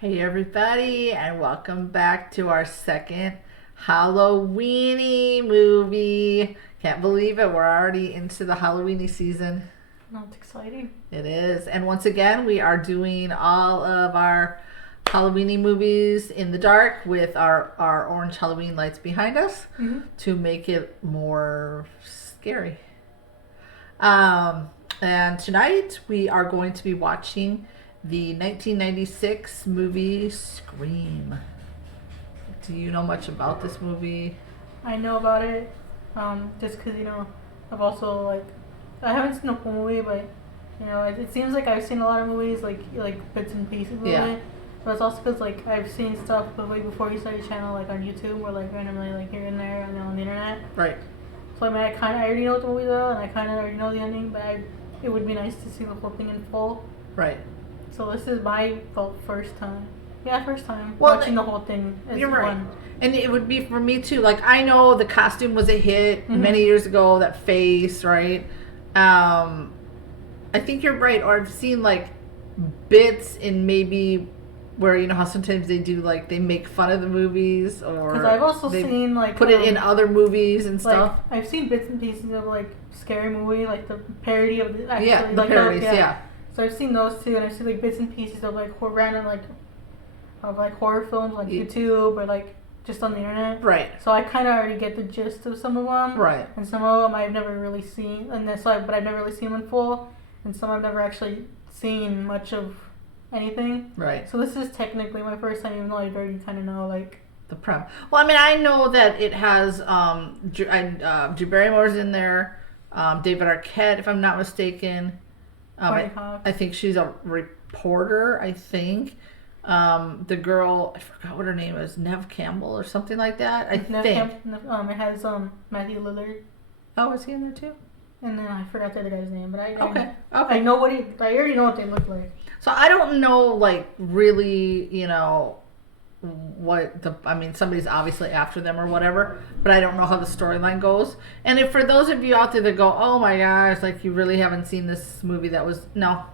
Hey everybody, and welcome back to our second Halloweeny movie. Can't believe it, we're already into the Halloweeny season. No, it's exciting. It is. And once again, we are doing all of our Halloweeny movies in the dark with our orange Halloween lights behind us to make it more scary. And tonight we are going to be watching the 1996 movie Scream. Do you know much about this movie? I know about it, just because, I've also, I haven't seen the full movie, but, it seems like I've seen a lot of movies, like bits and pieces of it. But it's also because, I've seen stuff way before you started your channel, on YouTube, or, randomly, here and there, and on the internet. Right. So, I already know what the movies are, and I kind of already know the ending, but it would be nice to see the whole thing in full. Right. So this is my first time. Yeah, first time watching the whole thing. You're right. And it would be for me too. I know the costume was a hit many years ago, that face, right? I think you're right. Or I've seen bits in maybe where, how sometimes they do they make fun of the movies, or because I've also seen put it in other movies and stuff. I've seen bits and pieces of scary movie, the parody of the the parodies, yeah. So I've seen those too, and I've seen bits and pieces of random horror films YouTube or just on the internet. Right. So I kind of already get the gist of some of them. Right. And some of them I've never really seen, but I've never really seen them in full, and some I've never actually seen much of anything. Right. So this is technically my first time, even though I already kind of know the prem. Well, I know that it has Drew Barrymore's in there, David Arquette, if I'm not mistaken. I think she's a reporter, I think. The girl, I forgot what her name is, Neve Campbell or something like that. I think. It has Matthew Lillard. Oh, is he in there too? And then I forgot the other guy's name, but I okay. know I already know what they look like. So I don't know, really, somebody's obviously after them or whatever, but I don't know how the storyline goes. And if for those of you out there that go, oh my gosh, you really haven't seen this movie, no.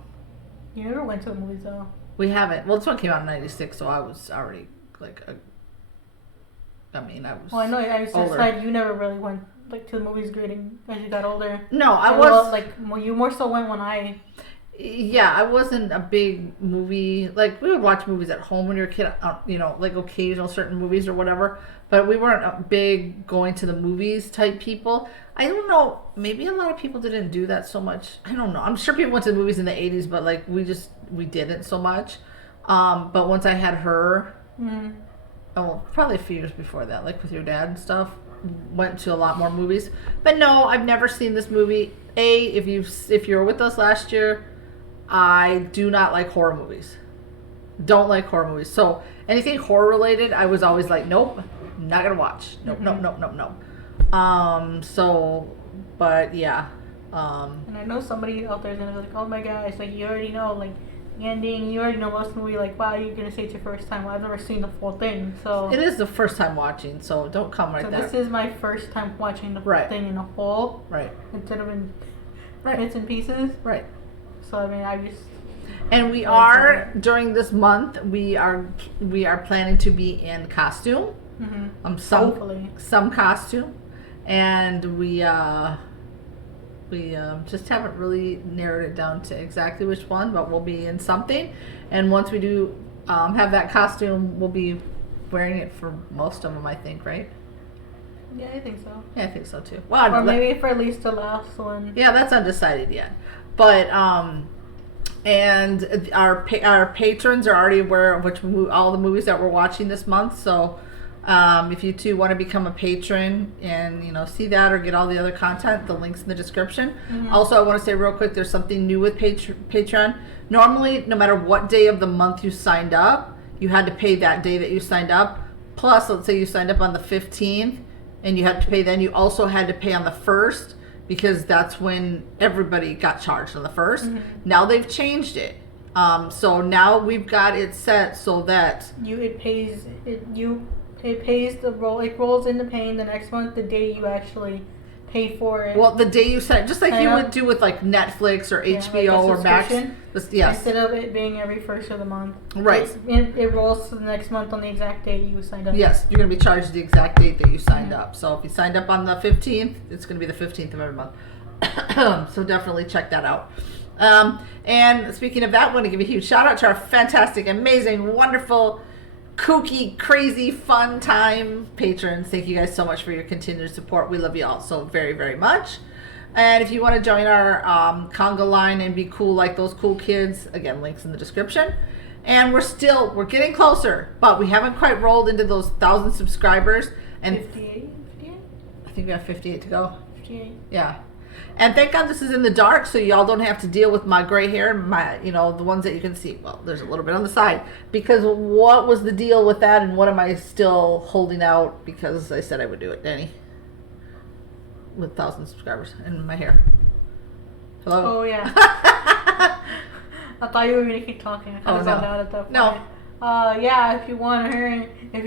You never went to the movies though. We haven't. Well, this one came out in '96, so I was already I was. Well, I know. I just older. said you never really went to the movies grading as you got older. No, I was you more so went when I. Yeah, I wasn't a big movie. We would watch movies at home when you were a kid, occasional certain movies or whatever. But we weren't a big going to the movies type people. I don't know. Maybe a lot of people didn't do that so much. I don't know. I'm sure people went to the movies in the 80s, but we didn't so much. But once I had her, probably a few years before that, with your dad and stuff, went to a lot more movies. But no, I've never seen this movie. If you were with us last year, I do not like horror movies. Don't like horror movies. So anything horror related, I was always nope, not gonna watch. Nope. But yeah. And I know somebody out there is gonna be oh my gosh, you already know the ending. You already know most of the movie. Wow, you're gonna say it's your first time. Well, I've never seen the full thing, so it is the first time watching. So don't come right there. So this is my first time watching the thing in a whole. Right. Instead of in bits and pieces. Right. So I just. And we are during this month. We are planning to be in costume. Hopefully. Some costume, and we just haven't really narrowed it down to exactly which one, but we'll be in something. And once we do have that costume, we'll be wearing it for most of them, I think, right? Yeah, I think so. Yeah, I think so too. Well, or maybe for at least the last one. Yeah, that's undecided yet. But and our patrons are already aware of all the movies that we're watching this month. So if you too want to become a patron and see that or get all the other content, the links in the description. Also, I want to say real quick, there's something new with Patreon. Normally, no matter what day of the month you signed up, you had to pay that day that you signed up. Plus, let's say you signed up on the 15th and you had to pay then. You also had to pay on the 1st. Because that's when everybody got charged on the 1st. Now they've changed it. So now we've got it set so that it pays the roll. It rolls into paying the next month the day you actually paid for it. Well, the day you set, just like you would do with Netflix or HBO or Max. Yes. Instead of it being every first of the month. Right. It rolls to the next month on the exact date you signed up. Yes, you're going to be charged the exact date that you signed up. So if you signed up on the 15th, it's going to be the 15th of every month. So definitely check that out. And speaking of that, I want to give a huge shout out to our fantastic, amazing, wonderful, kooky, crazy, fun time patrons. Thank you guys so much for your continued support. We love you all so very, very much. And if you want to join our conga line and be cool like those cool kids, again, links in the description. And we're getting closer, but we haven't quite rolled into those 1,000 subscribers. And 58? I think we have 58 to go. 58. Yeah. And thank God this is in the dark, so y'all don't have to deal with my gray hair and my, the ones that you can see. Well, there's a little bit on the side. Because what was the deal with that, and what am I still holding out? Because I said I would do it, Danny. With 1,000 subscribers and my hair. Hello? Oh, yeah. I thought you were going to keep talking. I kind of found out at that point. No. Yeah, if you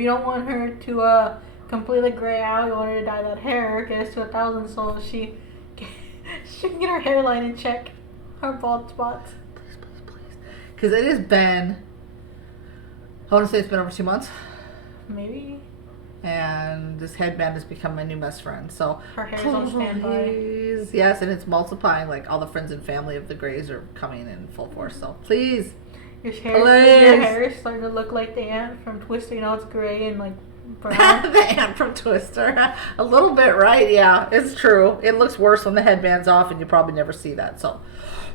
don't want her to completely gray out, you want her to dye that hair, get us to 1,000 so she can get her hairline in check. Her bald spots. Please. Because it has been, I want to say it's been over 2 months. Maybe. And this headband has become my new best friend. So her hair's on standby. Yes, and it's multiplying. Like all the friends and family of the Grays are coming in full force. So please. Your hair is starting to look like the ant from Twister. It's gray and like brown. The ant from Twister. A little bit, right? Yeah, it's true. It looks worse when the headband's off, and you probably never see that. So,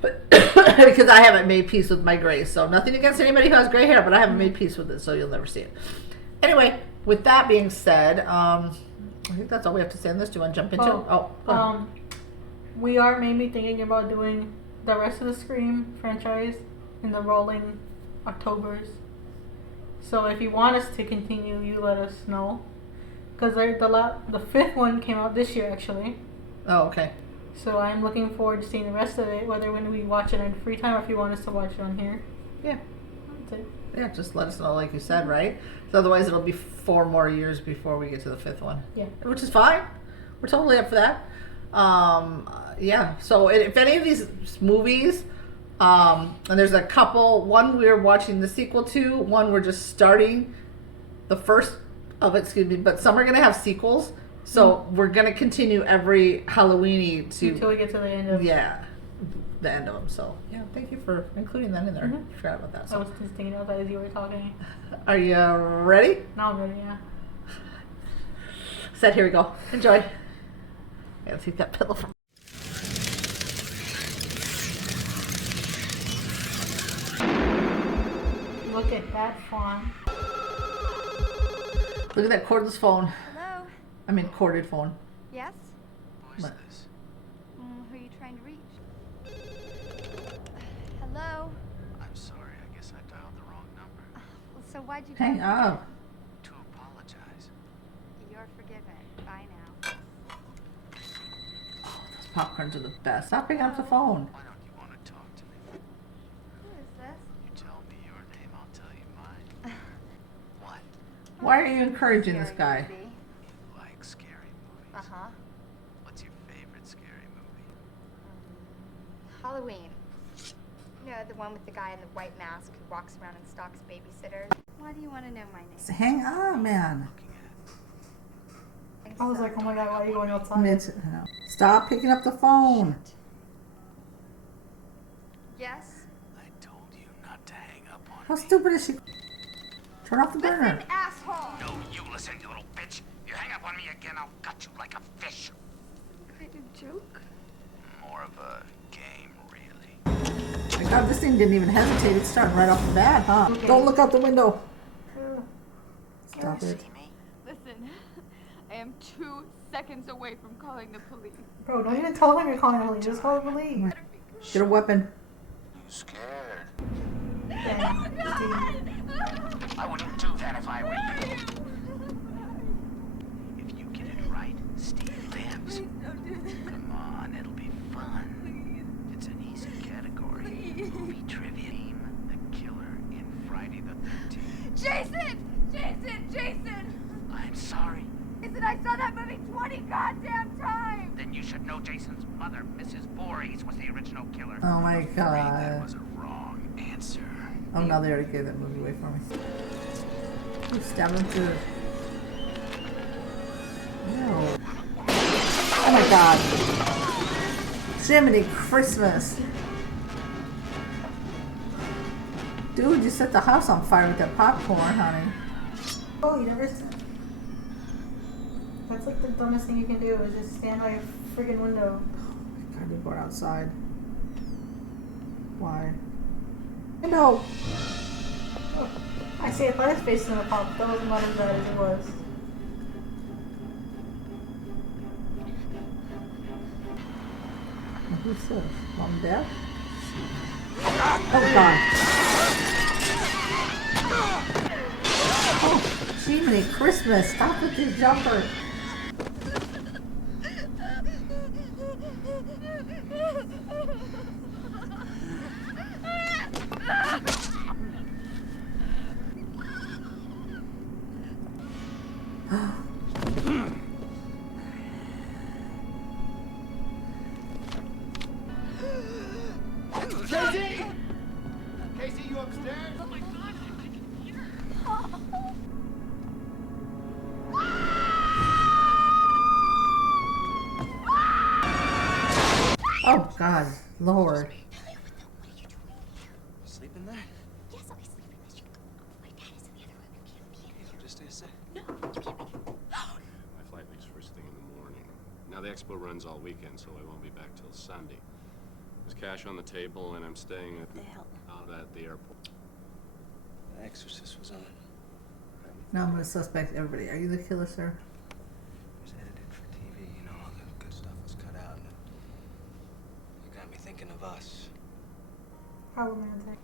because I haven't made peace with my grays. So nothing against anybody who has gray hair, but I haven't made peace with it, so you'll never see it. Anyway, with that being said, I think that's all we have to say on this. Do you want to jump into? We are maybe thinking about doing the rest of the Scream franchise in the rolling Octobers. So if you want us to continue, you let us know. Because the fifth one came out this year, actually. Oh, okay. So I'm looking forward to seeing the rest of it, whether when we watch it in free time or if you want us to watch it on here. Yeah. That's it. Yeah, just let us know, like you said, right? So otherwise, it'll be 4 more years before we get to the 5th one. Yeah. Which is fine. We're totally up for that. Yeah. So if any of these movies, and there's a couple, one we're watching the sequel to, one we're just starting the first of it, but some are going to have sequels. So we're going to continue every Halloween until we get to the end of the end of them. So yeah, thank you for including that in there. I forgot about that. So. I was just thinking about that as you were talking. Are you ready? No, I'm ready. Yeah. Set. Here we go. Enjoy. I gotta take that pillow from. Look at that fawn. Look at that cordless phone. Hello? I mean corded phone. Yes? Who's What? this? Who are you trying to reach? Hello? I'm sorry, I guess I dialed the wrong number. So why'd you Hang up. To apologize. You're forgiven. Bye now. Those popcorns are the best. Stop picking up the phone. Why don't you want to talk to me? Who is this? You tell me your name, I'll tell you mine. What? Why are you encouraging this Scary guy? movie. You like scary movies? Uh-huh. What's your favorite scary movie? Halloween. You know, the one with the guy in the white mask who walks around and stalks babysitters. Why do you want to know my name? Hang on, man. Looking at it. I was like, oh my god, why are you going outside? No. Stop picking up the phone. Yes? I told you not to hang up on How me. stupid is she? Turn off the burner. Listen, asshole! No, you listen, you little bitch. You hang up on me again, I'll gut you like a fish. Some kind of joke? More of a game, really. My God, this thing didn't even hesitate. It's starting right off the bat, huh? Okay. Don't look out the window. Stop You it. see me? Listen, I am 2 seconds away from calling the police. Bro, don't even tell him you're calling the police. Just call the police. Get a weapon. You scared? Damn, Steve. I wouldn't do that if I were you. If you get it right, Steve lives. Come on, it'll be fun. It's an easy category. Movie trivia. The killer in Friday the 13th. Jason! Jason! Jason! I'm sorry. Jason, I saw that movie 20 goddamn times! Then you should know Jason's mother, Mrs. Voorhees, was the original killer. Oh my Afraid that God. wasn't wrong. Oh no, they already gave that movie away for me. You stabbed him through. No. Oh my god. Jiminy Christmas. Dude, you set the house on fire with that popcorn, honey. Oh, you never. That's like the dumbest thing you can do is just stand by a friggin' window. God, we go outside. Why? No. Oh, I see. I thought his face was gonna pop. That wasn't as bad as it was. Who's this? Mom and Dad? Oh god. Oh, Jiminy Christmas. Stop with your jumper. Casey! Casey, you upstairs? Oh my god, I can hear her. Oh god, Lord. Sleeping there? Yes, I'll be sleeping this. You my dad is in the other room. You can't be in here. Just stay a sec. No, you can't make it. My flight leaves first thing in the morning. Now the expo runs all weekend, so I won't be back till Sunday. There's cash on the table, and I'm staying at the airport. The Exorcist was on. Now I'm gonna suspect everybody. Are you the killer, sir? It was edited for TV, you know, all the good stuff was cut out. And it got me thinking of us. How romantic.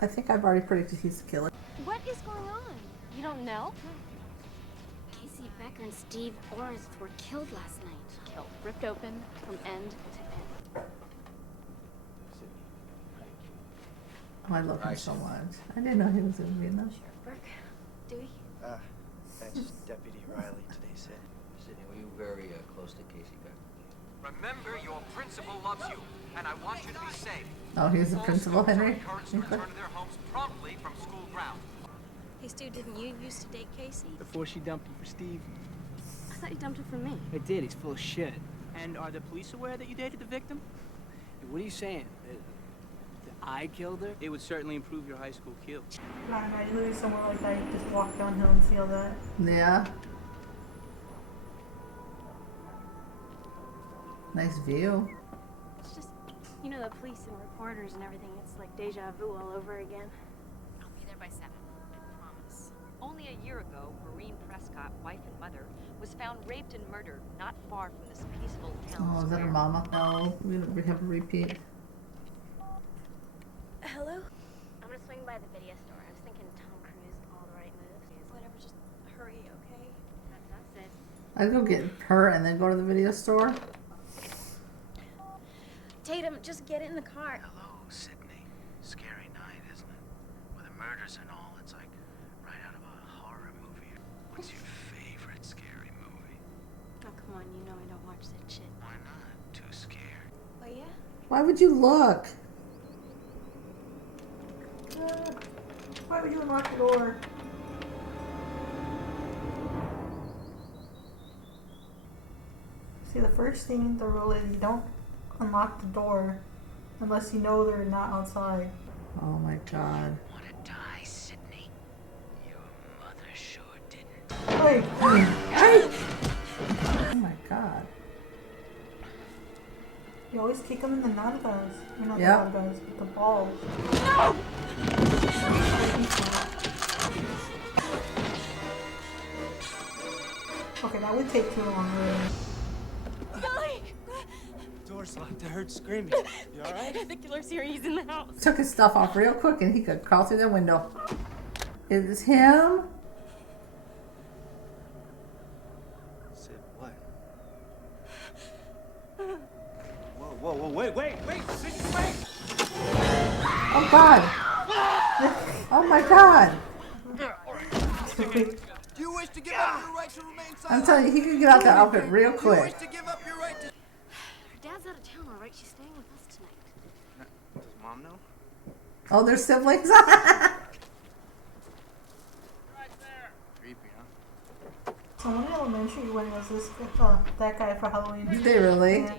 I think I've already predicted he's the killer. What is going on? You don't know? Casey Becker and Steve Orth were killed last night. Killed. Ripped open from end to end. Oh, I love him so much. I didn't know he was in Vietnam. Burke, Dewey? That's Deputy Riley today said. Sydney, were you very close to Casey Becker? Remember, your principal loves you, and I want you to be safe. Oh, he's the principal, Henry? Encouraged to return to their homes promptly from school grounds. Hey, Stu, didn't you used to date Casey? Before she dumped him for Steve. I thought you dumped it for me. I did, he's full of shit. And are the police aware that you dated the victim? What are you saying? That I killed her? It would certainly improve your high school kill. I imagine living somewhere like that, you just walk downhill and see all that. Yeah. Nice view. It's just, you know, the police and reporters and everything, it's like deja vu all over again. I'll be there by 7, I promise. Only a year ago, Maureen Prescott, wife and mother, was found raped and murdered not far from this peaceful town Oh, is that her square. mama? No, we have a repeat. Hello? I'm gonna swing by the video store. I was thinking Tom Cruise, all the right moves. Whatever, just hurry, okay? That's it. I'd go get her and then go to the video store. Tatum, just get in the car. Hello, Sydney. Scary night, isn't it? With the murders and all, it's like right out of a horror movie. What's your favorite scary movie? Oh, come on, you know I don't watch that shit. Why not? Too scared. Oh, yeah? Why would you look? Why would you unlock the door? See, the first thing, the rule is you don't unlock the door unless you know they're not outside. Oh my god. Want to die, Sydney? Your mother sure didn't. Hey! Hey! Oh my god. You always kick them in the nalgas. Or not Yep. the nalgas, but the balls. No! Okay, that would take too long, really. Billy! Door's locked. I heard screaming. You alright? The killer series in the house. Took his stuff off real quick and he could crawl through the window. Is this him? Sid, what? Whoa, wait! Sydney, wait! Oh god. Oh my god. Do you wish to give up your right to remain silent? I'm telling you, he could get out that outfit real quick. To give up your right to... Her dad's Mom's out of town, all right? She's staying with us tonight. Does Mom know? Oh, they're siblings? Creepy, huh? So in elementary, when was this that guy for Halloween? Did they really? Yeah.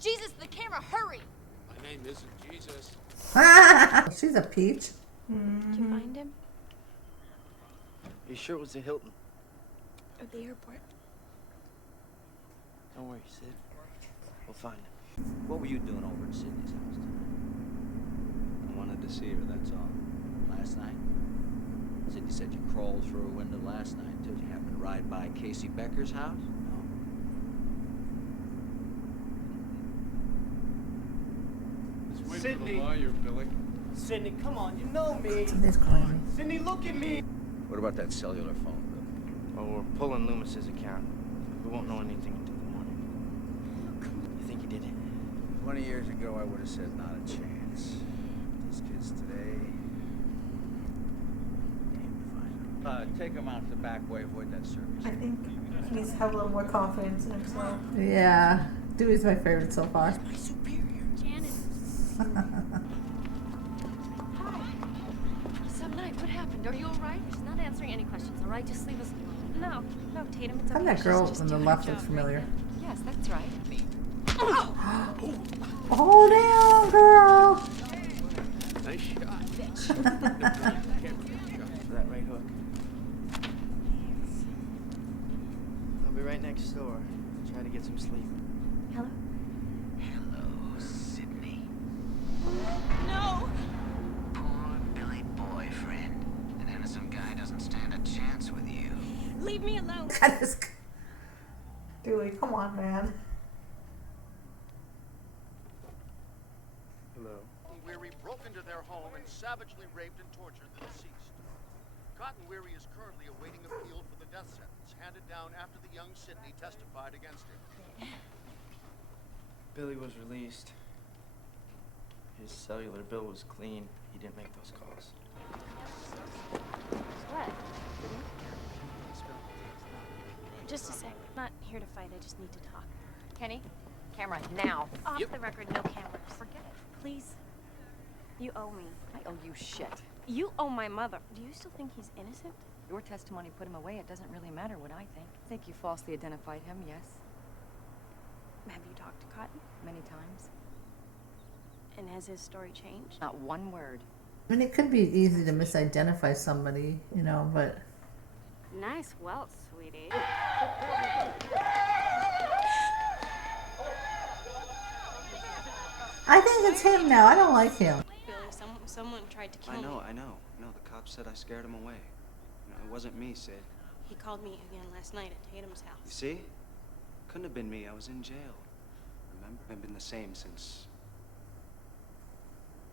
Jesus, the camera, hurry! My name isn't Jesus. She's a peach. Did you find him? Are you sure it was the Hilton? At the airport. Don't worry, Sid. We'll find him. What were you doing over at Sydney's house tonight? I wanted to see her, that's all. Last night? Sydney said you crawled through a window last night. Did you happen to ride by Casey Becker's house? Just wait for Sydney. the lawyer, Billy. Sydney, come on, you know me. Sydney's calling me. Sydney, look at me. What about that cellular phone, Bill? Well, we're pulling Loomis's account. We won't know anything until the morning. You think he did it? 20 years ago, I would have said not a chance. These kids today... aim to find them. Take them out the back way, avoid that circus. I think he needs to have a little more confidence in himself. Yeah. Dewey's my favorite so far. My superior. Janet. Some night, what happened? Are you alright? She's not answering any questions, all right? Just leave us alone. No, Tatum, it's How okay. that girl She's on the doing left her looks job. familiar. Yes, that's right. Oh, damn, girl. Nice shot. For that right hook. I'll be right next door. Try to get some sleep. Hello? Hello, Sydney. No! Poor Billy boyfriend. An innocent guy doesn't stand a chance with you. Leave me alone. Dewey, come on, man. Hello. Weary broke into their home and savagely raped and tortured the deceased. Cotton Weary is currently awaiting appeal for the death sentence handed down after the young Sydney testified against him. Billy was released. His cellular bill was clean. He didn't make those calls. What? Just a sec. I'm not here to fight. I just need to talk. Kenny, camera now. Off the record, no cameras. Forget it. Please. You owe me. I owe you shit. You owe my mother. Do you still think he's innocent? Your testimony put him away. It doesn't really matter what I think. I think you falsely identified him, yes. Have you talked to Cotton? Many times. And has his story changed? Not one word. I mean, it could be easy to misidentify somebody, you know, but... Nice welt, sweetie. I think it's him now. I don't like him. Billy, someone tried to kill me. I know. No, the cops said I scared him away. It wasn't me, Sid. He called me again last night at Tatum's You house. see? Couldn't have been me. I was in jail. Remember? I've been the same since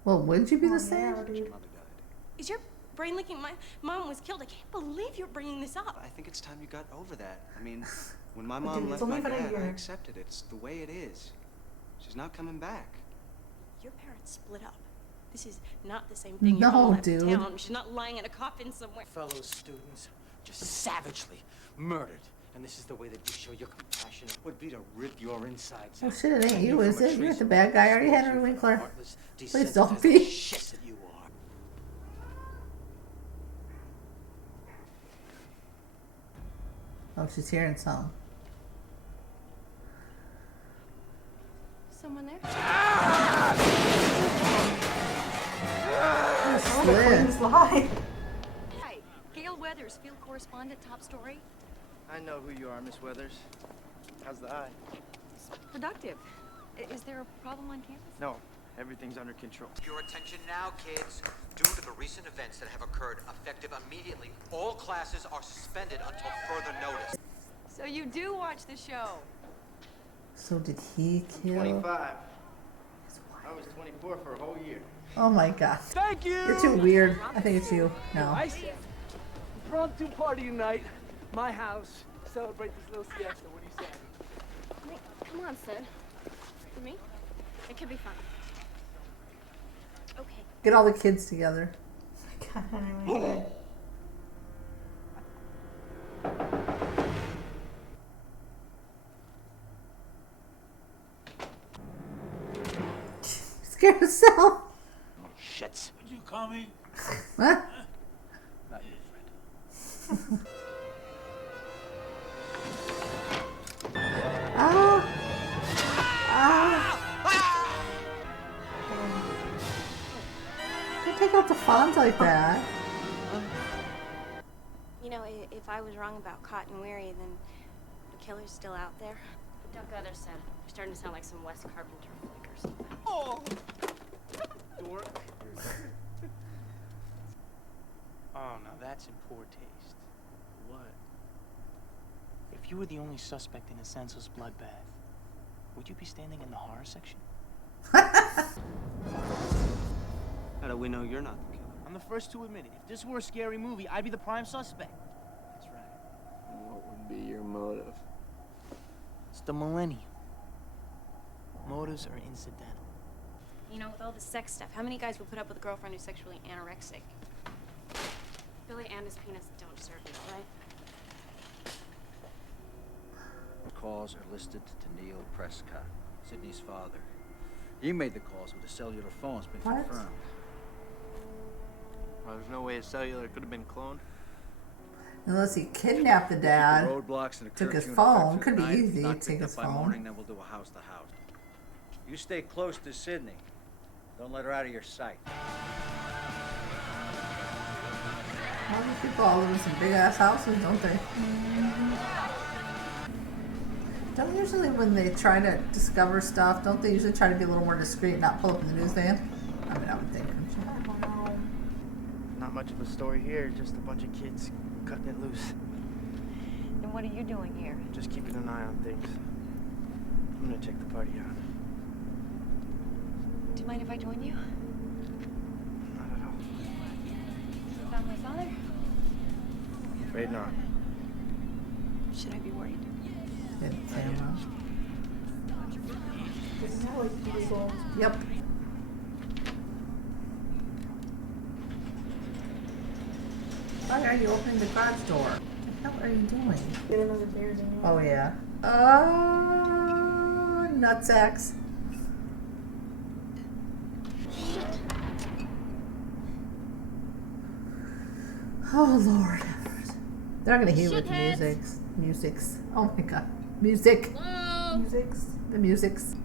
Well, wouldn't you be the Oh, same? yeah, dude. your mother died. Is your brain leaking? My mom was killed. I can't believe you're bringing this up. I think it's time you got over that. I mean, when my Dude, mom it's left only my been a dad, I year. accepted it. It's the way it is. She's not coming back. Your parents split up. This is not the same thing. Your No, mom left dude. town. She's not lying in a coffin somewhere. Fellow students just savagely murdered. And this is the way that you show your compassion. It would be to rip your insides Oh out. shit, it ain't Turn you, from is a it? You're trace the of bad guy. I already had expose Henry you for the Winkler. heartless, Please don't desensitized be. shit that you are. Oh, she's hearing something. Someone there? Oh, the Queen's lie. Hi, Gail Weathers, field correspondent, top story. I know who you are, Miss Weathers. How's the eye? It's productive. Is there a problem on campus? No, everything's under control. Your attention now, kids. Due to the recent events that have occurred, effective immediately, all classes are suspended until further notice. So you do watch the show. So did he kill? 25. I was 24 for a whole year. Oh my god. Thank you! You're too weird. I think it's you. No. I said, impromptu party tonight. My house. Celebrate this little siesta. What do you say? Wait, come on, Sid. For me? It could be fun. Okay. Get all the kids together. God, anyway. scared herself. Oh, shit. Would you call me? Huh? Not your friend. Don't take out the fawns like that. You know, if I was wrong about Cotton Weary, then the killer's still out there. Don't go there, Sam. You're starting to sound like some Wes Carpenter flick or something. Oh! Dork. Oh, now that's in poor taste. What? If you were the only suspect in a senseless bloodbath, would you be standing in the horror section? How do we know you're not the killer? I'm the first to admit it. If this were a scary movie, I'd be the prime suspect. That's right. And what would be your motive? It's the millennium. Motives are incidental. You know, with all the sex stuff, how many guys will put up with a girlfriend who's sexually anorexic? Billy and his penis don't serve you, right? Calls are listed to Neil Prescott, Sydney's father. He made the calls with a cellular phone. It's been What? confirmed. Well, there's no way a cellular could have been cloned. Unless he kidnapped the dad, Roadblocks and a took his curfew in phone. effect Could for be the night. easy. Not Take picked his up by phone. morning, then we'll do a house to house. You stay close to Sydney. Don't let her out of your sight. All these people all live in some big ass houses, don't they? Don't usually when they try to discover stuff, don't they usually try to be a little more discreet and not pull up in the news van? I mean, I would think. Not much of a story here, just a bunch of kids cutting it loose. Then what are you doing here? Just keeping an eye on things. I'm gonna check the party out. Do you mind if I join you? Not at all. Found my father? Afraid not. Should I be worried? Good camera. Isn't that like illegal? Yep. Why are you opening the garage door? What the hell are you doing? Get another beer in you. Oh yeah. Nutsacks. Oh Lord. They're not gonna hear with the musics. Oh my god. Music. Musics. The musics.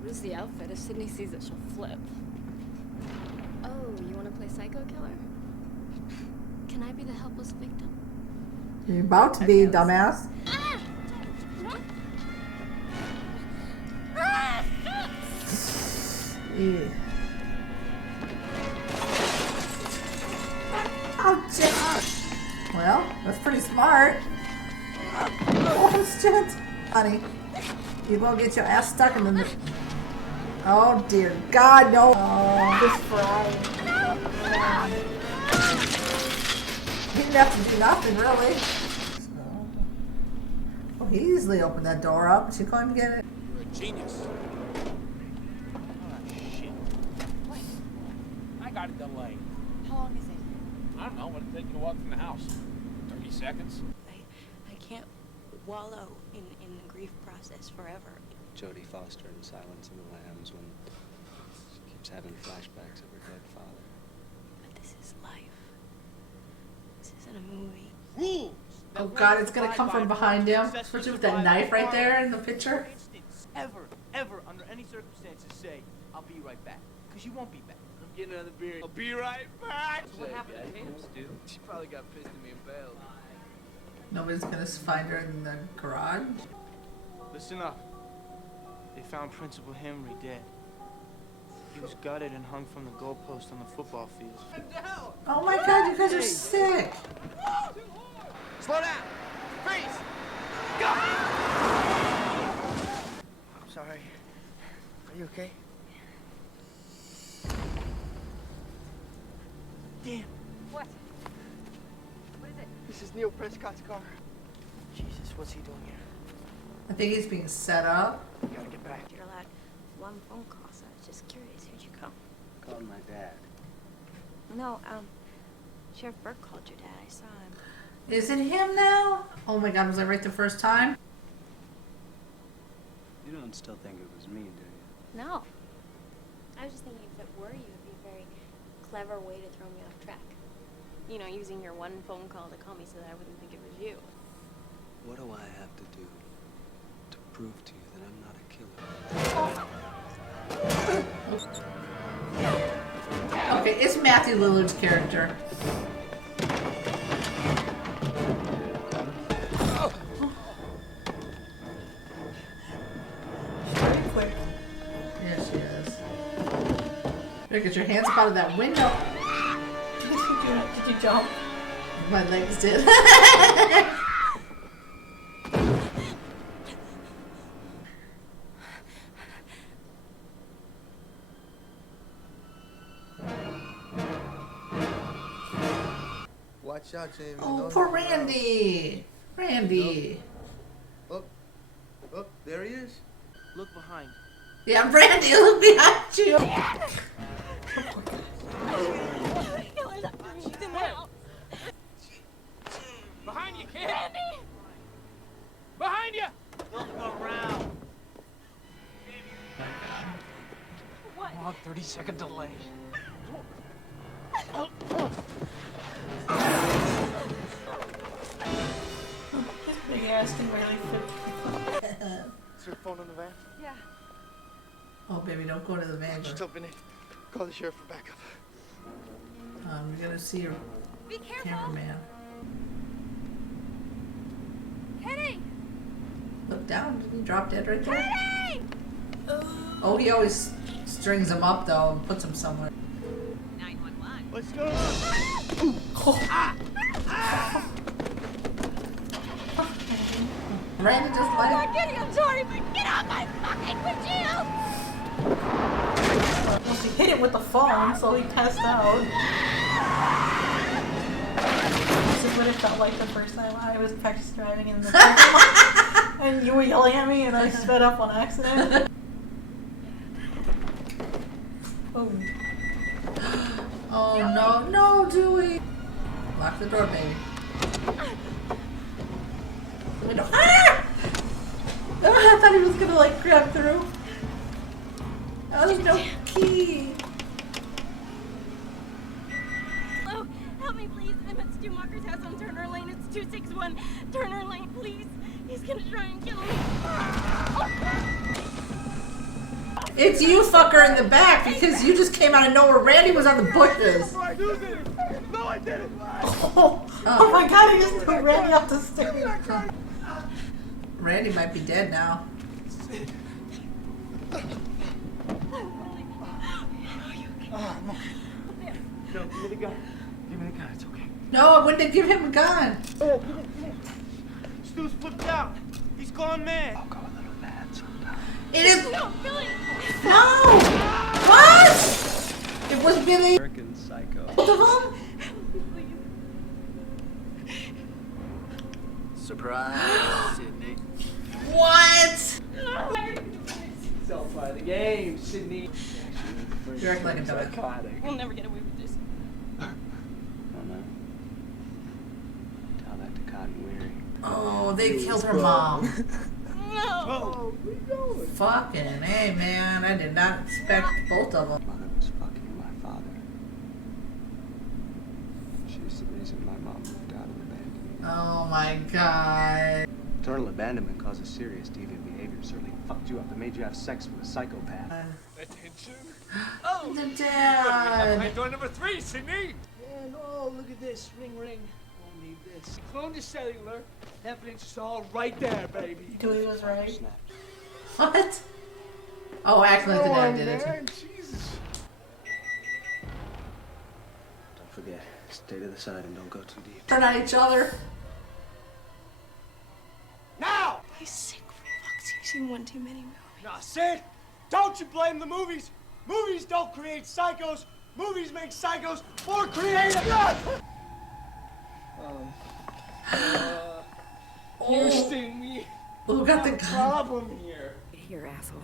What is the outfit? If Sydney sees it, she'll flip. Oh, you want to play psycho killer? Can I be the helpless victim? You're about to be, dumbass. Yeah. Oh, shit. Well, that's pretty smart. Oh, shit. Honey, you won't get your ass stuck in the... Oh, dear God, no. Oh, Just fry. he didn't have to do nothing, really. Oh, he easily opened that door up. She couldn't get it. You're a genius. Shit. What? I got a delay. How long is it? I don't know. What did it take you to walk from the house? 30 seconds? I can't wallow in the grief process forever. Jodie Foster in Silence of the Lambs when she keeps having flashbacks of her dead father. But this is life. This isn't a movie. Rules! Oh God, it's gonna come from behind him. Especially with that knife right there in the picture. Ever, under any circumstances, say, I'll be right back. Because you won't be back. I'm getting another beer. I'll be right back! What happened to him, Stu? She probably got pissed at me and bailed. Nobody's gonna find her in the garage. Listen up. They found Principal Henry dead. He was gutted and hung from the goalpost on the football field. Oh my God, you guys are sick. Slow down! Freeze! Go! I'm sorry. Are you okay? Damn. What? What is it? This is Neil Prescott's car. Jesus, what's he doing here? I think he's being set up. You gotta get back. You're allowed one phone call, so I was just curious. Who'd you call? Called my dad. No, Sheriff Burke called your dad. I saw him. Is it him now? Oh my God, was I right the first time? You don't still think it was me, do you? No. clever way to throw me off track. You know, using your one phone call to call me so that I wouldn't think it was you. What do I have to do to prove to you that I'm not a killer? Okay, it's Matthew Lillard's character. Very quick. Yes, she is. Better get your hands up out of that window. Did you jump? My legs did. Watch out, Jamie. Oh, poor Randy. Randy. Oh, there he is. Look behind. Yeah, Randy, look behind you. Behind you, kid! Randy! Behind you! Look around. What? Come on, 30-second delay. This big ass can barely fit. Is your phone in the van? Yeah. Oh, baby, don't go to the van. Just open it. Call the sheriff for backup. You're gonna see your Be careful. cameraman. Kenny! Look down. Did he drop dead right there? Kenny! Oh, he always strings him up though and puts him somewhere. 911. What's going on? Randy just Oh, like. Kenny, I'm sorry, but get off my fucking windshield! Well, she hit it with the phone, so he passed out. This is what it felt like the first time I was practice driving in the parking lot, and you were yelling at me, and I sped up on accident. Oh. Oh no, no, Dewey! Lock the door, baby. The window. Ah! Oh, I thought he was gonna like grab through. Oh, there's no key. Hello, help me please. I'm at Stu Walker's house on Turner Lane. It's 261 Turner Lane, please. He's gonna try and kill me. It's you, fucker, in the back because you just came out of nowhere. Randy was on the bushes. No, I didn't. Oh my god, he just threw Randy off the stairs. Randy might be dead now. No, give me the gun. Give me the gun. It's okay. No, I wouldn't give him a gun. Stu's flipped out. He's gone mad. I'll go a little mad sometimes. It is. No, Billy. No! What? It was Billy. American Psycho. Both of them? Surprise, Sydney. What? It's all part of the game, Sydney. You act like a dog. Psychotic. We'll never get away with this. Oh no. Tell that to Cotton Weary. Oh, they killed her mom. No. Oh, Fucking hey, man. I did not expect both of them. Mother was fucking my father. She's the reason my mom moved out and abandoned me. Oh my god. Total abandonment causes serious deviant behavior. Certainly fucked you up and made you have sex with a psychopath. Attention. The dad. Play door number 3, Sydney. And oh, look at this. Ring, ring. Won't need this. Phone to cellular. Evidence is all right there, baby. Dewey was right. What? Oh, acting like the dad did it. Man, Jesus. Don't forget, stay to the side and don't go too deep. Turn on each other. Now! He's sick for fuck's sake. He's seen one too many movies. Now, Sid, don't you blame the movies. Movies don't create psychos. Movies make psychos more creative. Houston, we Who got the have a gun? problem here. Here, asshole.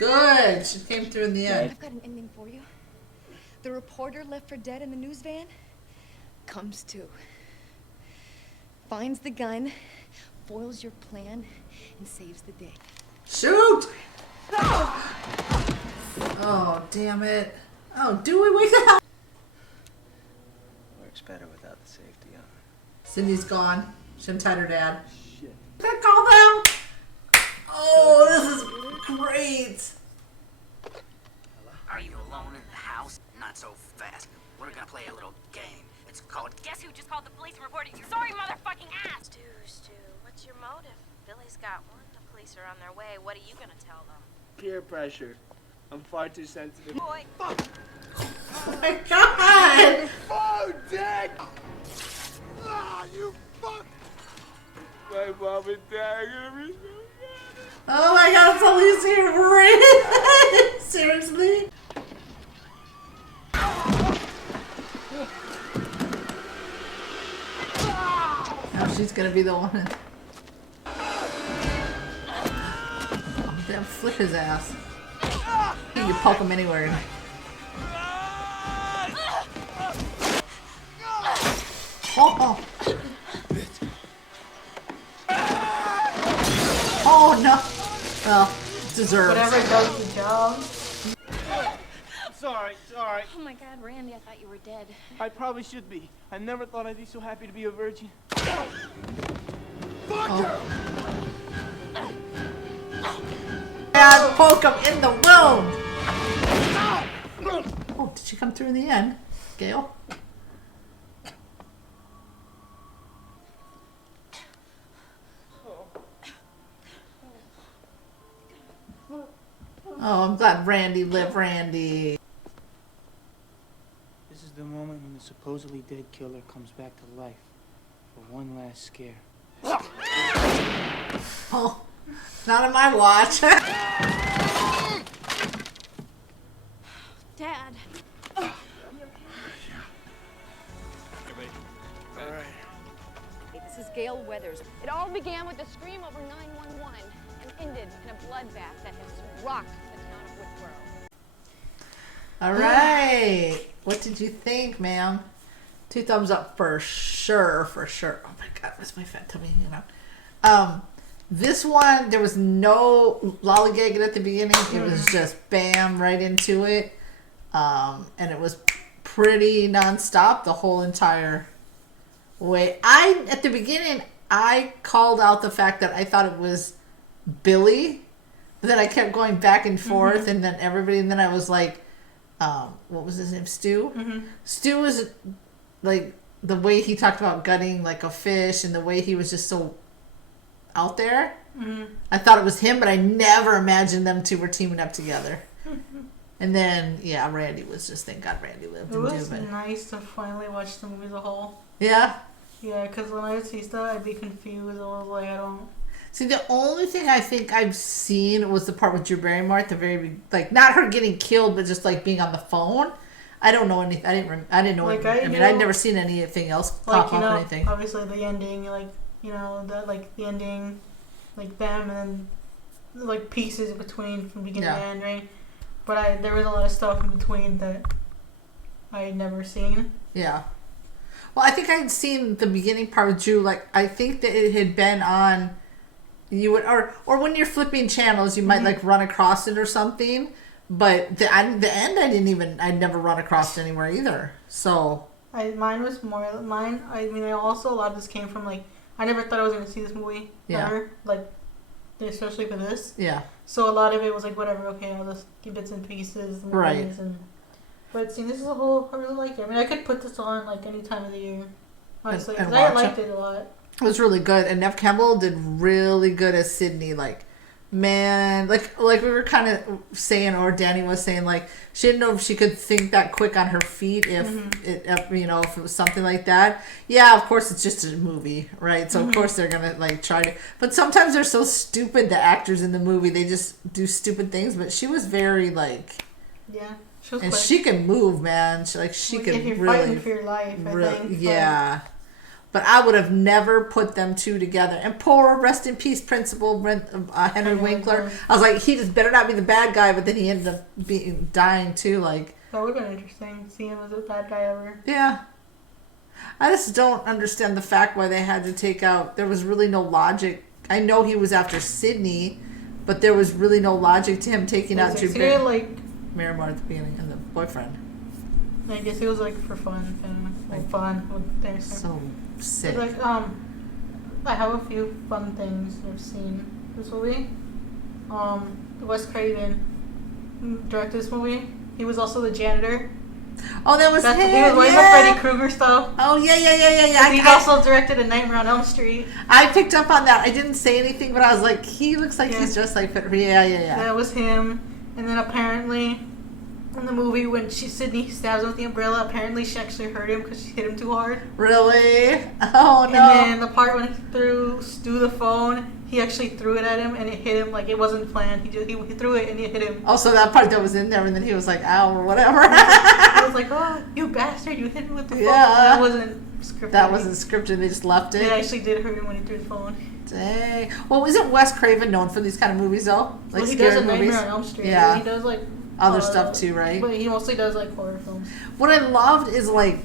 Good. She came through in the end. I've got an ending for you. The reporter left for dead in the news van comes to. Finds the gun, foils your plan, and saves the day. Shoot! Oh, damn it. Oh, Dewey, wake the hell. Works better without the safety on. Cindy's gone. Shouldn't tell her dad. Shit. Can I call them? Oh, this is great. Are you alone in the house? Not so fast. We're gonna play a little game. It's called Guess who just called the police and reported you? Sorry, motherfucking ass! Stu, what's your motive? Billy's got one. The police are on their way. What are you gonna tell them? Peer pressure. I'm far too sensitive. Boy. Fuck! Oh my god! Oh, Dad! Ah, you fuck! My mom and dad are gonna be so mad. Oh my god, police here! Seriously? Now she's gonna be the one. Oh, damn, flip his ass. You can poke him anywhere. Oh, oh. Oh no. Well, deserved. Whatever does the job. Sorry. Oh my god, Randy, I thought you were dead. I probably should be. I never thought I'd be so happy to be a virgin. Oh. And poke him in the wound. Oh, did she come through in the end, Gail? Oh, I'm glad Randy lived, Randy. This is the moment when the supposedly dead killer comes back to life for one last scare. Oh, not on my watch. Dad. Hey, this is Gail Weathers. It all began with a scream over 911 and ended in a bloodbath that has rocked the town of Woodsboro. All right. What did you think, ma'am? 2 thumbs up for sure, for sure. Oh my god, what's my fat tummy? You know. This one, there was no lollygagging at the beginning. It was just bam, right into it. And it was pretty nonstop the whole entire way. At the beginning, I called out the fact that I thought it was Billy, but then I kept going back and forth, and then everybody, and then I was like, what was his name? Stu? Stu was like, the way he talked about gutting like a fish, and the way he was just so out there. I thought it was him, but I never imagined them two were teaming up together. And then, yeah, Randy was just, thank God Randy lived. It was nice to finally watch the movie as a whole. Yeah? Yeah, because when I would see stuff, I'd be confused. I was like, I don't... See, the only thing I think I've seen was the part with Drew Barrymore at the very, like, not her getting killed, but just, like, being on the phone. I don't know anything. I didn't know like, anything. I'd never seen anything else pop up or anything. Obviously, the ending, like, you know, the ending, like, them, and then, like, pieces between from beginning to end, right? But there was a lot of stuff in between that I had never seen. Yeah. Well, I think I had seen the beginning part with Drew. Like, I think that it had been on, you would, or when you're flipping channels, you might like run across it or something. But the end, I'd never run across it anywhere either. So. Mine was more, I mean, also a lot of this came from, like, I never thought I was going to see this movie ever. Like, especially for this. Yeah. So a lot of it was like, whatever, okay, I'll just give bits and pieces. And right. But seeing this as a whole, I really like it. I mean, I could put this on like any time of the year, honestly, and because I liked it a lot. It was really good, and Neve Campbell did really good as Sydney. Like, man, like we were kind of saying, or Danny was saying, like, she didn't know if she could think that quick on her feet if if it was something like that. Yeah, of course it's just a movie, right? So of course they're gonna like try to, but sometimes they're so stupid. The actors in the movie, they just do stupid things. But she was very like, she was and quick. she can move, man. She can if you're really fighting for your life, I think. Yeah. But I would have never put them two together. And poor, rest in peace, Principal Henry Winkler. I was like, he just better not be the bad guy, but then he ended up dying too. Like, that would have been interesting to see him as a bad guy ever. Yeah. I just don't understand the fact why they had to take out. There was really no logic. I know he was after Sydney, but there was really no logic to him taking out Drew Barrymore. Like, Miramar at the beginning, and the boyfriend. I guess it was like for fun, kind of like fun with things. So sick. Like I have a few fun things I've seen this movie. Wes Craven directed this movie. He was also the janitor. Oh, that was him. He was wearing the Freddy Krueger stuff. Oh yeah. He also directed A Nightmare on Elm Street. I picked up on that. I didn't say anything, but I was like, he looks like he's just like yeah. That was him. And then apparently, in the movie, when Sydney stabs him with the umbrella, apparently she actually hurt him because she hit him too hard. Really? Oh no. And then the part when he threw Stu the phone, he actually threw it at him and it hit him like it wasn't planned. He threw it and it hit him. Also, that part that was in there, and then he was like, "Ow" or whatever. I was like, "Oh, you bastard! You hit me with the phone." That wasn't scripted. That wasn't scripted. They just left it. It actually did hurt him when he threw the phone. Dang. Well, isn't Wes Craven known for these kind of movies though? Like Well, he scary does A movies. Nightmare on Elm Street. Yeah. He does like other stuff too, right? But he mostly does like horror films. What I loved is like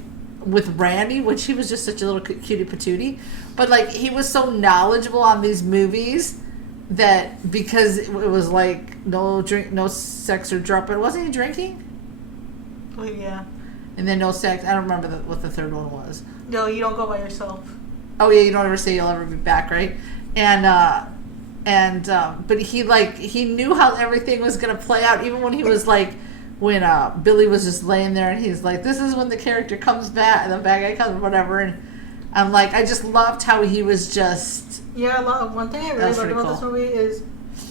with Randy, which he was just such a little cutie patootie, but like he was so knowledgeable on these movies that because it was like no drink, no sex or drug, but wasn't he drinking? Oh yeah. And then no sex. I don't remember what the third one was. No, you don't go by yourself. Oh yeah, you don't ever say you'll ever be back, right? But he knew how everything was gonna play out, even when he was like, when Billy was just laying there and he's like, this is when the character comes back, and the bad guy comes, whatever. And I'm like, I just loved how he was just. Yeah, one thing I really loved about this movie is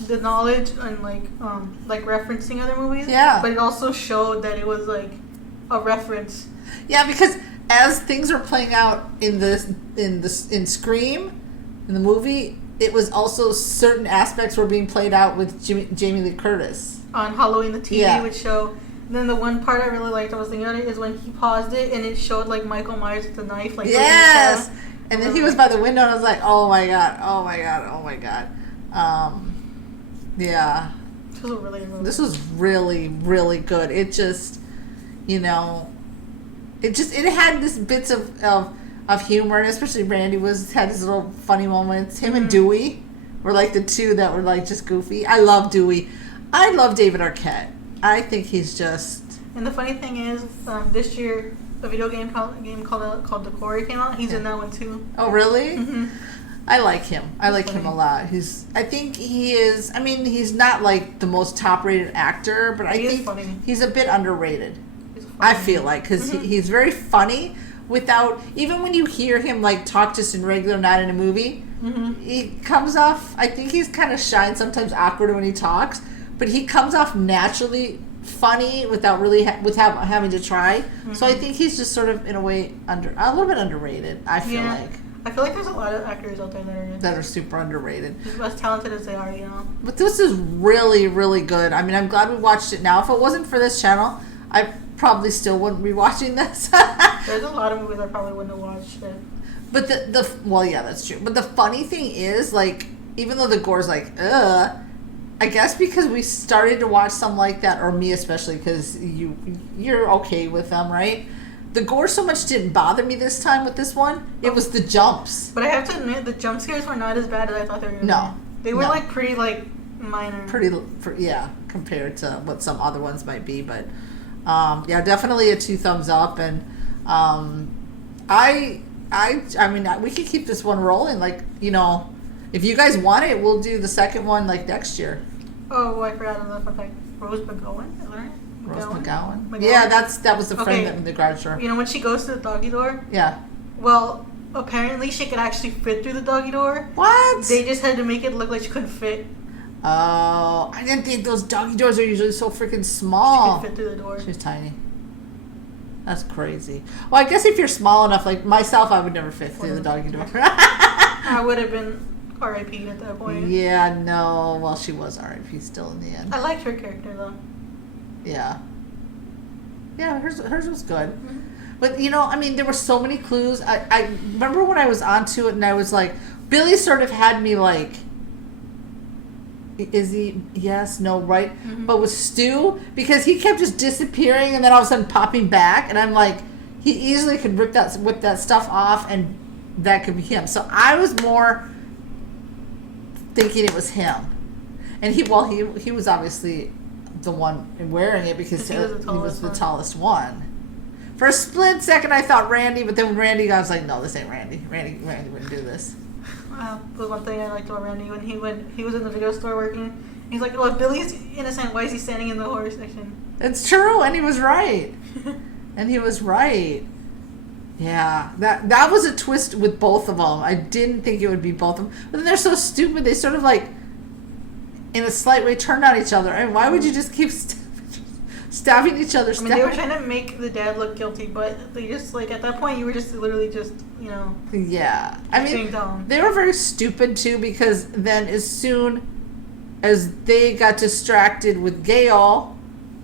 the knowledge and like referencing other movies. Yeah. But it also showed that it was like a reference. Yeah, because as things were playing out in Scream, in the movie, it was also certain aspects were being played out with Jamie Lee Curtis. On Halloween, the TV would show. And then the one part I really liked, I was thinking about it, is when he paused it and it showed like Michael Myers with the knife. Like yes! And then he was by the window and I was like, oh my god. Yeah. This was really, really good. It just, it had this bits of humor, and especially Randy had his little funny moments. Him and Dewey were like the two that were like just goofy. I love Dewey. I love David Arquette. I think he's just. And the funny thing is, this year a video game called The Quarry came out. He's in that one too. Oh really? Mm-hmm. I like him. I like him a lot. I think he is. I mean, he's not like the most top-rated actor, but I think he's a bit underrated. I feel like because he's very funny. Without even when you hear him like talk just in regular, not in a movie, he comes off. I think he's kind of shy and sometimes awkward when he talks, but he comes off naturally funny without really without having to try. So I think he's just sort of in a way a little bit underrated. I feel like. I feel like there's a lot of actors out there that are super underrated. As talented as they are, But this is really, really good. I mean, I'm glad we watched it now. If it wasn't for this channel, I probably still wouldn't be watching this. There's a lot of movies I probably wouldn't have watched it. But well, yeah, that's true. But the funny thing is, like, even though the gore's like, I guess because we started to watch some like that, or me especially, because you're okay with them, right? The gore so much didn't bother me this time with this one. It was the jumps. But I have to admit, the jump scares were not as bad as I thought they were going to be. They were like pretty like minor. Compared to what some other ones might be. But yeah, definitely a 2 thumbs up. And I mean, we could keep this one rolling. Like, if you guys want it, we'll do the second one like next year. Oh, I forgot another fun fact. Rose McGowan. Rose McGowan? Yeah, that was the friend that in the garage door. When she goes to the doggy door? Yeah. Well, apparently she could actually fit through the doggy door. What? They just had to make it look like she couldn't fit. Oh, I didn't think those doggy doors are usually so freaking small. She could fit through the door. She's tiny. That's crazy. Well, I guess if you're small enough, like myself, I would never fit through the doggy door. I would have been R.I.P. at that point. Yeah, no. Well, she was R.I.P. still in the end. I liked her character, though. Yeah. Yeah, hers was good. Mm-hmm. But, I mean, there were so many clues. I remember when I was onto it and I was like, Billy sort of had me like, is he? Yes, no, right? Mm-hmm. But with Stu, because he kept just disappearing and then all of a sudden popping back. And I'm like, he easily could whip that stuff off and that could be him. So I was more thinking it was him. And he was obviously the one wearing it because He was the tallest one. For a split second, I thought Randy, but then when Randy got, I was like, no, this ain't Randy. Randy wouldn't do this. The one thing I liked about Randy when he was in the video store working, he's like, "Well, if Billy's innocent, why is he standing in the horror section?" It's true, and he was right. Yeah, that was a twist with both of them. I didn't think it would be both of them, but then they're so stupid. They sort of like, in a slight way, turned on each other. I mean, why would you just keep stabbing each other? I mean, they were trying to make the dad look guilty, but they just like at that point, you were just literally just Yeah, I mean, they were very stupid too because then as soon as they got distracted with Gail,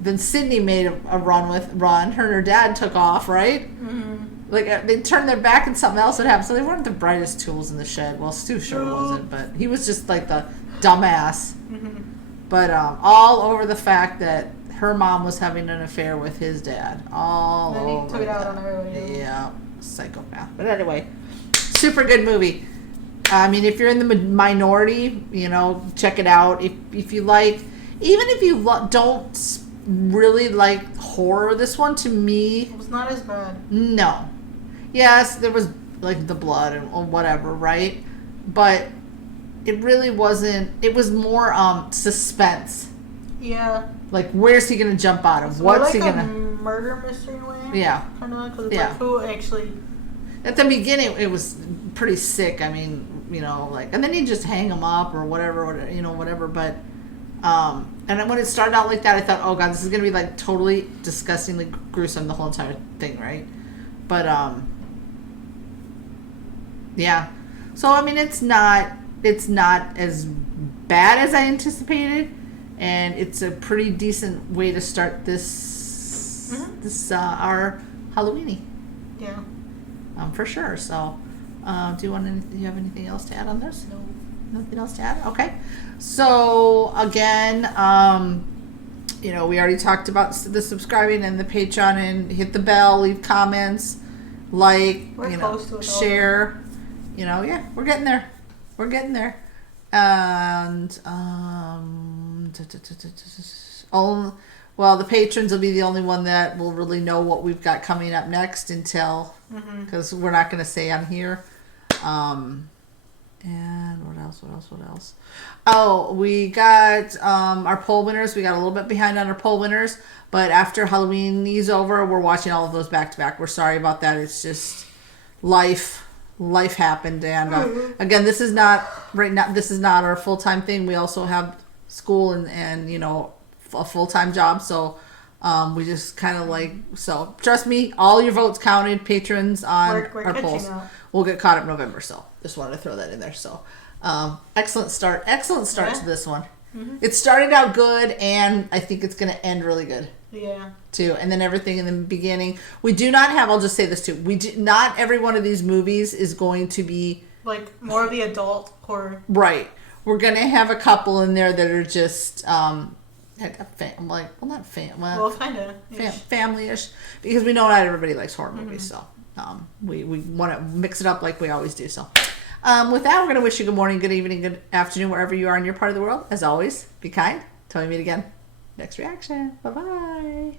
then Sydney made a run. Her and her dad took off, right? Mm-hmm. Like they turned their back and something else would happen. So they weren't the brightest tools in the shed. Well, Stu sure wasn't, but he was just like the dumbass. Mm-hmm. But all over the fact that her mom was having an affair with his dad. All then over. He took it out on everybody. Yeah, psychopath. But anyway, super good movie. I mean, if you're in the minority, check it out. If you like, even if you don't really like horror, this one to me, it was not as bad. No. Yes, there was like the blood or whatever, right? But it really wasn't. It was more suspense. Yeah. Like, where's he gonna jump out of? It's What's he like gonna? Murder mystery way. Yeah. Kind of, because it's like who actually. At the beginning, it was pretty sick. I mean, and then you just hang him up or whatever, whatever. But, and when it started out like that, I thought, oh god, this is gonna be like totally disgustingly gruesome, the whole entire thing, right? But, yeah. So I mean, it's not as bad as I anticipated, and it's a pretty decent way to start this our Halloweeny. Yeah. For sure. So, do you have anything else to add on this? No. Nothing else to add? Okay. So again, we already talked about the subscribing and the Patreon, and hit the bell, leave comments, share. We're getting there. And the patrons will be the only one that will really know what we've got coming up next until, because we're not going to say on here. And what else? Oh, we got our poll winners. We got a little bit behind on our poll winners, but after Halloween's over, we're watching all of those back to back. We're sorry about that. It's just life happened, and again, this is not our full-time thing. We also have school and a full-time job, so we just kind of so trust me, all your votes counted. Patrons on our polls will get caught up November, so just wanted to throw that in there. So excellent start to this one. It started out good, and I think it's going to end really good. Yeah. Too, and then everything in the beginning. We do not have. I'll just say this too. Not every one of these movies is going to be like more of the adult horror. Right. We're gonna have a couple in there that are just family-ish, because we know not everybody likes horror movies. So we want to mix it up like we always do. So with that, we're gonna wish you good morning, good evening, good afternoon, wherever you are in your part of the world. As always, be kind. Till we meet again. Next reaction. Bye-bye.